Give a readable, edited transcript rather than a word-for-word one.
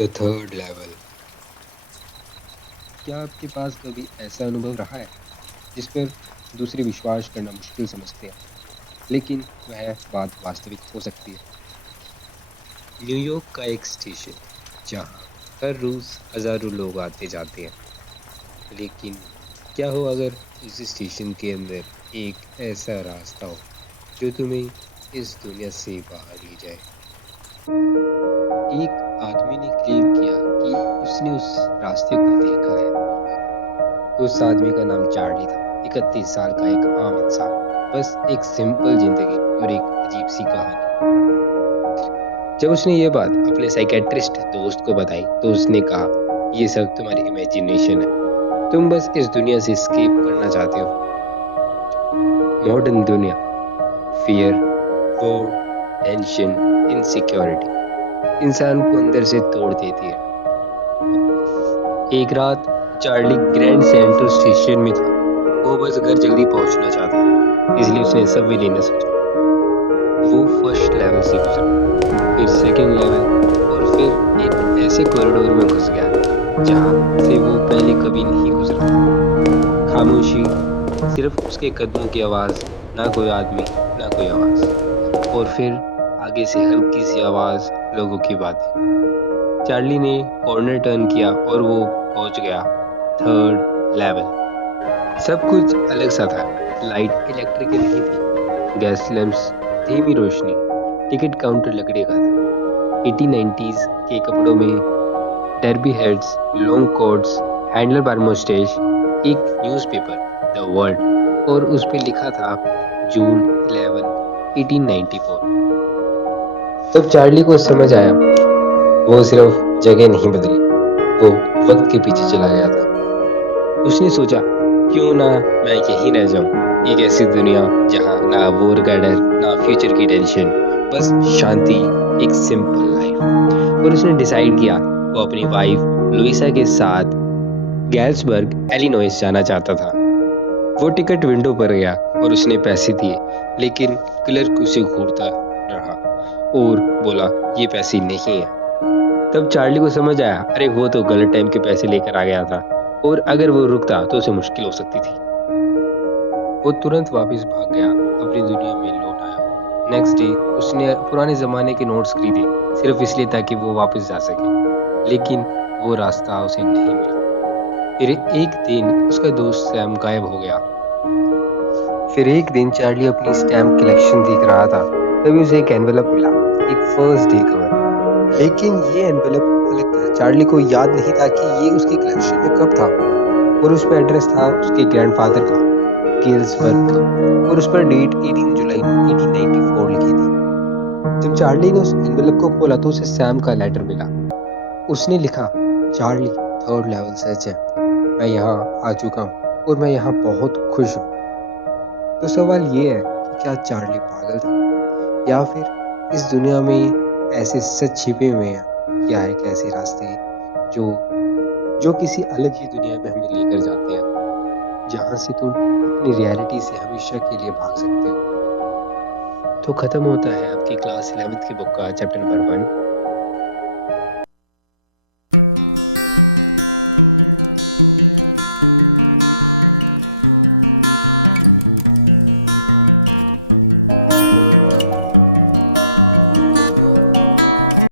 The third level. क्या आपके पास कभी ऐसा अनुभव रहा है जिस पर दूसरे विश्वास करना मुश्किल समझते हैं, लेकिन वह बात वास्तविक हो सकती है? न्यूयॉर्क का एक स्टेशन जहां हर रोज हजारों लोग आते जाते हैं। लेकिन क्या हो अगर उस स्टेशन के अंदर एक ऐसा रास्ता हो जो तुम्हें इस दुनिया से बाहर ले जाए। एक आदमी ने क्लेम किया कि उसने उस रास्ते को देखा है। उस आदमी का नाम चार्ली था। 31 साल का एक आम इंसान, बस एक सिंपल जिंदगी और एक अजीब सी कहानी। जब उसने ये बात अपने साइकेट्रिस्ट दोस्त को बताई तो उसने कहा, ये सब तुम्हारी इमेजिनेशन है। तुम बस इस दुनिया से एस्केप करना चाहते हो। मॉडर्न दुनिया, फियर, वॉर, टेंशन, इनसिक्योरिटी इंसान को अंदर से तोड़ देती है। एक रात चार्ली ग्रैंड सेंट्रल स्टेशन में था। वो बस घर जल्दी पहुंचना चाहता था, इसलिए उसने सबवे लेना सोचा। वो फर्स्ट लेवल से गुजरा, फिर सेकंड लेवल, और फिर एक ऐसे कॉरिडोर में घुस गया जहां से वो पहले कभी नहीं गुजरा था। खामोशी, सिर्फ उसके कदमों की आवाज, ना कोई आदमी, ना कोई आवाज। और फिर आगे से हल्की सी आवाज, लोगों की बातें। चार्ली ने कॉर्नर टर्न किया और वो पहुंच गया थर्ड लेवल। सब कुछ अलग सा था। लाइट इलेक्ट्रिकल नहीं थी, गैस लैंप्स, धीमी रोशनी। टिकट काउंटर लकड़ी का था। 1890s के कपड़ों में, derby heads, long coats, handlebar moustache. एक न्यूज़पेपर, द वर्ल्ड, और उस पे लिखा था जून 11, 1894। तब चार्ली को समझ आया, वो सिर्फ जगह नहीं बदली, वो वक्त के पीछे चला गया था। उसने सोचा, क्यों ना मैं यहीं रह जाऊं, एक ऐसी दुनिया जहां ना वॉर का डर, ना फ्यूचर की टेंशन, बस शांति, एक सिंपल लाइफ। और उसने डिसाइड किया वो अपनी वाइफ लुइसा के साथ गैल्सबर्ग, एलिनॉइस जाना चाहता था। वो टिकट विंडो पर गया और उसने पैसे दिए, लेकिन क्लर्क उसे घूरता रहा और बोला, ये पैसे नहीं है। तब चार्ली को समझ आया, अरे वो तो गलत टाइम के पैसे लेकर आ गया था, और अगर वो रुकता तो उसे मुश्किल हो सकती थी। वो तुरंत वापस भाग गया, अपनी दुनिया में लौट आया। नेक्स्ट डे उसने पुराने जमाने के नोट्स खरीदे, सिर्फ इसलिए ताकि वो वापस जा सके। लेकिन वो रास्ता उसे नहीं मिला। फिर एक दिन उसका दोस्त सैम गायब हो गया। फिर एक दिन चार्ली अपनी स्टैम्प कलेक्शन देख रहा था, तभी उसे एक एनवेलप मिला, एक फर्स्ट डे कवर। लेकिन ये एनवेलप अलग था। चार्ली को याद नहीं था कि ये उसकी कलेक्शन में कब था, और उस पर एड्रेस था उसके ग्रैंडफादर का, गिल्सबर्ग का, और उस पर डेट 18 जुलाई 1894 लिखी थी। जब चार्ली ने उस एनवेलप को खोला तो उसे सैम का लेटर मिला। उसने लिखा, चार्ली, थर्ड लेवल सच है, मैं यहाँ आ चुका हूँ और मैं यहाँ बहुत खुश हूँ। तो सवाल ये है कि क्या चार्ली पागल था, या फिर इस दुनिया में ऐसे सच छिपे हुए हैं, या एक ऐसे रास्ते जो जो किसी अलग ही दुनिया में हमें लेकर जाते हैं, जहाँ से तुम अपनी रियलिटी से हमेशा के लिए भाग सकते हो। तो खत्म होता है आपकी क्लास 11th की बुक का चैप्टर नंबर 1।